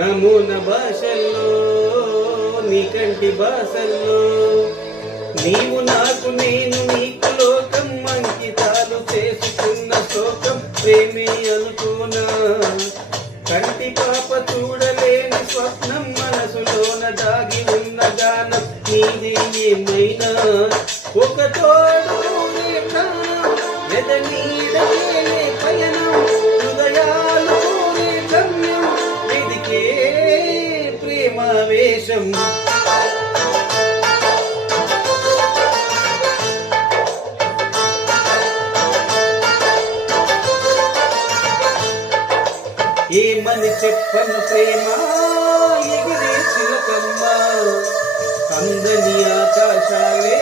నమూన భాషల్లో నీ కంటి భాషల్లో నీవు నాకు నేను నీకు లోకం అంకితాలు చేసుకున్న శోకం ప్రేమే అనుకోనా కంటి పాప చూడలేని స్వప్నం మనసులోన దాగి ఉన్న గానం నీది ఏమైనా ఒక తోడు నీడలే పయనం హృదయాలు గమ్యం వెదికే ప్రేమావేశం ఏమని చెప్పను ప్రేమ ఎగిరే చిలకమ్మ అందని ఆకాశాలే